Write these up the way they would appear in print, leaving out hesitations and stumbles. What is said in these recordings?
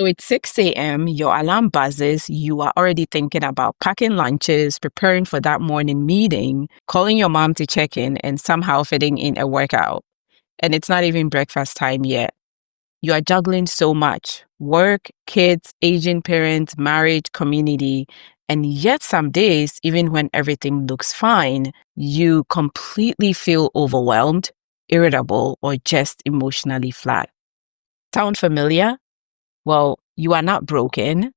So it's 6 a.m., your alarm buzzes, you are already thinking about packing lunches, preparing for that morning meeting, calling your mom to check in, and somehow fitting in a workout. And it's not even breakfast time yet. You are juggling so much: work, kids, aging parents, marriage, community. And yet, some days, even when everything looks fine, you completely feel overwhelmed, irritable, or just emotionally flat. Sound familiar? Well, you are not broken.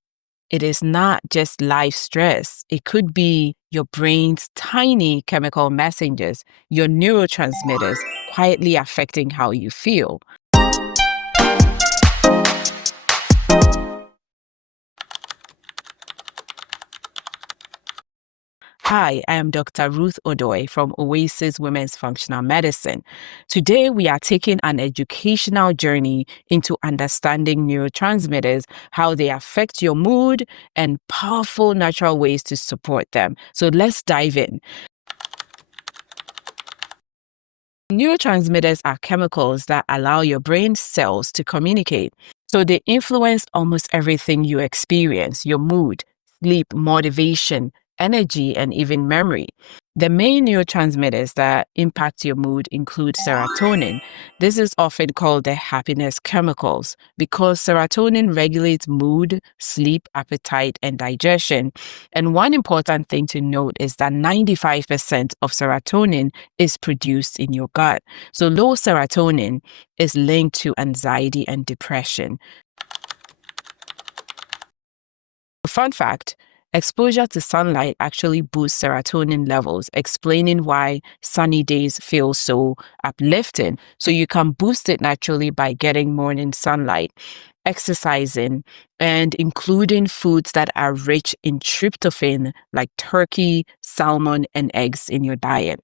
It is not just life stress. It could be your brain's tiny chemical messengers, your neurotransmitters, quietly affecting how you feel. Hi, I am Dr. Ruth Odoy from Oasis Women's Functional Medicine. Today, we are taking an educational journey into understanding neurotransmitters, how they affect your mood, and powerful natural ways to support them. So let's dive in. Neurotransmitters are chemicals that allow your brain cells to communicate. So they influence almost everything you experience: your mood, sleep, motivation, energy, and even memory. The main neurotransmitters that impact your mood include serotonin. This is often called the happiness chemicals because serotonin regulates mood, sleep, appetite, and digestion. And one important thing to note is that 95% of serotonin is produced in your gut. So low serotonin is linked to anxiety and depression. Fun fact: exposure to sunlight actually boosts serotonin levels, explaining why sunny days feel so uplifting. So you can boost it naturally by getting morning sunlight, exercising, and including foods that are rich in tryptophan, like turkey, salmon, and eggs in your diet.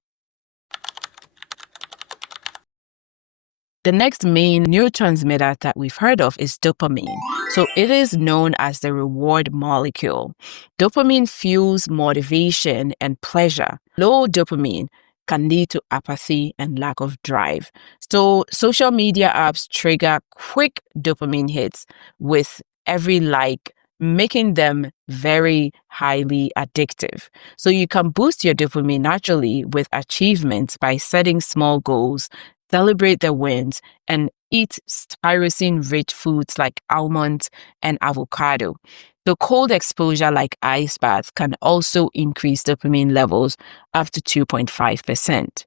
The next main neurotransmitter that we've heard of is dopamine. So it is known as the reward molecule. Dopamine fuels motivation and pleasure. Low dopamine can lead to apathy and lack of drive. So social media apps trigger quick dopamine hits with every like, making them very highly addictive. So you can boost your dopamine naturally with achievements by setting small goals, celebrate the wins, and eat tyrosine-rich foods like almonds and avocado. The cold exposure like ice baths can also increase dopamine levels up to 2.5%.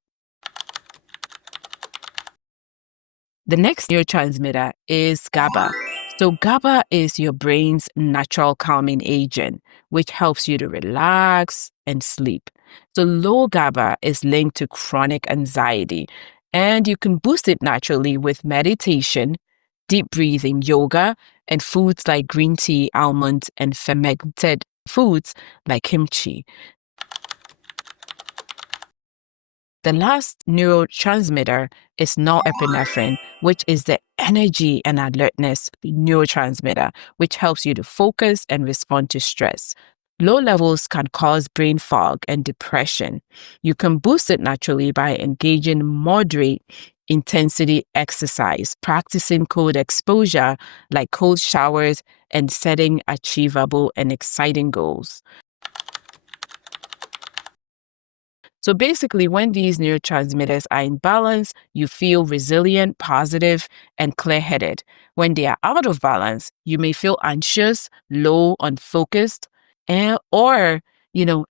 The next neurotransmitter is GABA. So GABA is your brain's natural calming agent, which helps you to relax and sleep. So low GABA is linked to chronic anxiety, and you can boost it naturally with meditation, deep breathing, yoga, and foods like green tea, almonds, and fermented foods like kimchi. The last neurotransmitter is norepinephrine, which is the energy and alertness neurotransmitter, which helps you to focus and respond to stress. Low levels can cause brain fog and depression. You can boost it naturally by engaging moderate intensity exercise, practicing cold exposure like cold showers, and setting achievable and exciting goals. So basically, when these neurotransmitters are in balance, you feel resilient, positive, and clear-headed. When they are out of balance, you may feel anxious, low, unfocused, or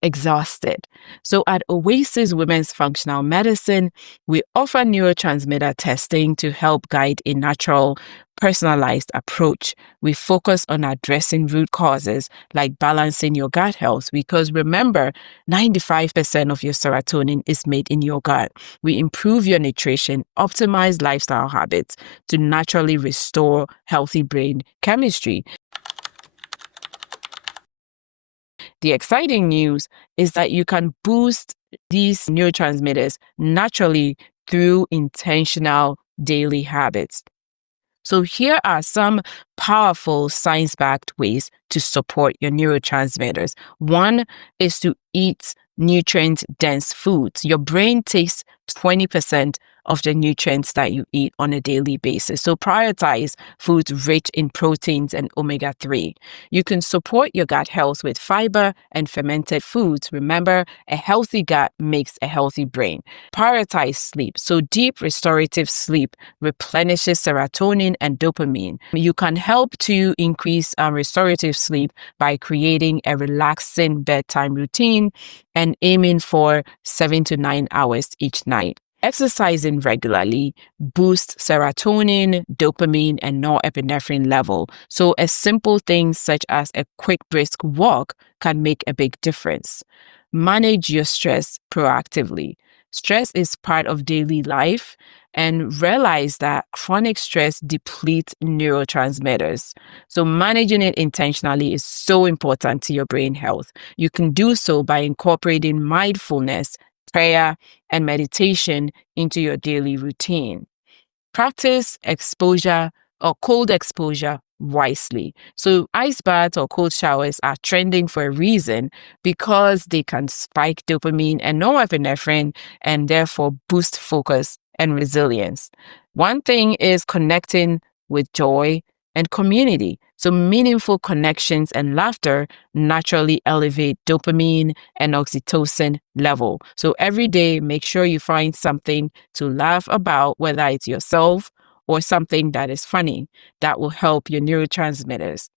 exhausted. So at Oasis Women's Functional Medicine, we offer neurotransmitter testing to help guide a natural, personalized approach. We focus on addressing root causes like balancing your gut health, because remember, 95% of your serotonin is made in your gut. We improve your nutrition, optimize lifestyle habits to naturally restore healthy brain chemistry. The exciting news is that you can boost these neurotransmitters naturally through intentional daily habits. So here are some powerful science-backed ways to support your neurotransmitters. One is to eat nutrient-dense foods. Your brain takes 20% of the nutrients that you eat on a daily basis. So prioritize foods rich in proteins and omega-3. You can support your gut health with fiber and fermented foods. Remember, a healthy gut makes a healthy brain. Prioritize sleep. So deep restorative sleep replenishes serotonin and dopamine. You can help to increase restorative sleep by creating a relaxing bedtime routine and aiming for 7 to 9 hours each night. Exercising regularly boosts serotonin, dopamine, and norepinephrine level. So a simple thing such as a quick brisk walk can make a big difference. Manage your stress proactively. Stress is part of daily life, and realize that chronic stress depletes neurotransmitters. So managing it intentionally is so important to your brain health. You can do so by incorporating mindfulness, prayer, and meditation into your daily routine. Practice exposure or cold exposure wisely. So ice baths or cold showers are trending for a reason because they can spike dopamine and norepinephrine and therefore boost focus and resilience. One thing is connecting with joy and community. So meaningful connections and laughter naturally elevate dopamine and oxytocin level. So every day, make sure you find something to laugh about, whether it's yourself or something that is funny. That will help your neurotransmitters.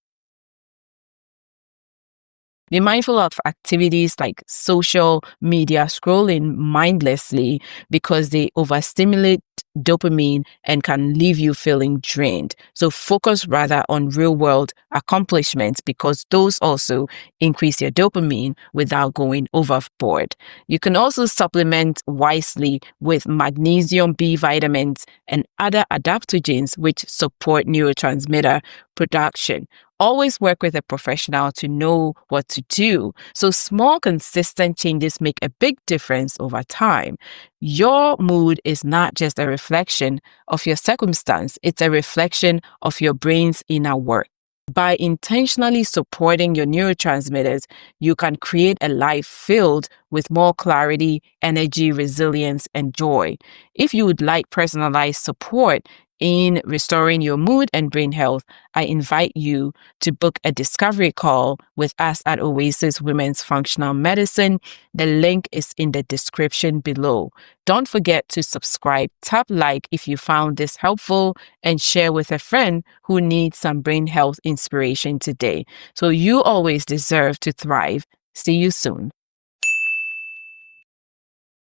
Be mindful of activities like social media scrolling mindlessly because they overstimulate dopamine and can leave you feeling drained. So focus rather on real world accomplishments because those also increase your dopamine without going overboard. You can also supplement wisely with magnesium, B vitamins, and other adaptogens which support neurotransmitter production. Always work with a professional to know what to do. So small, consistent changes make a big difference over time. Your mood is not just a reflection of your circumstance, it's a reflection of your brain's inner work. By intentionally supporting your neurotransmitters, you can create a life filled with more clarity, energy, resilience, and joy. If you would like personalized support in restoring your mood and brain health, I invite you to book a discovery call with us at Oasis Women's Functional Medicine. The link is in the description below. Don't forget to subscribe, tap like if you found this helpful, and share with a friend who needs some brain health inspiration today. So you always deserve to thrive. See you soon.